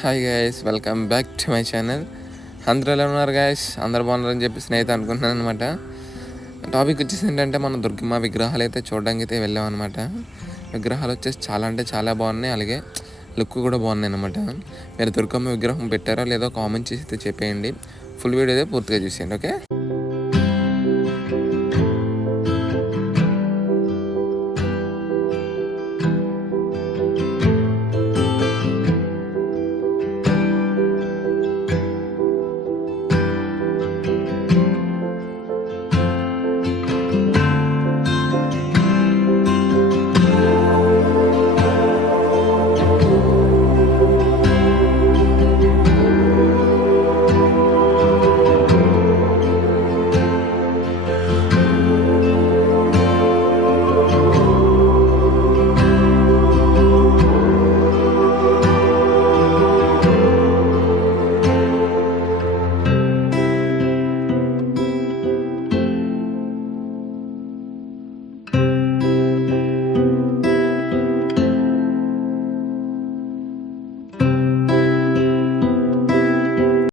Hi guys, welcome back to my channel. అందరూ ఎలా ఉన్నారు గైస్? అందరు బాగున్నారని చెప్పేసి నేనైతే అనుకుంటున్నాను అనమాట. టాపిక్ వచ్చేసి ఏంటంటే మన దుర్గమ్మ విగ్రహాలు అయితే చూడడానికి అయితే వెళ్ళాం అనమాట. విగ్రహాలు వచ్చేసి చాలా అంటే చాలా బాగున్నాయి, అలాగే లుక్ కూడా బాగున్నాయి అనమాట. మీరు దుర్గమ్మ విగ్రహం పెట్టారో లేదో కామెంట్ చేసి అయితే చెప్పేయండి. ఫుల్ వీడియో అయితే పూర్తిగా చూసేయండి, ఓకే.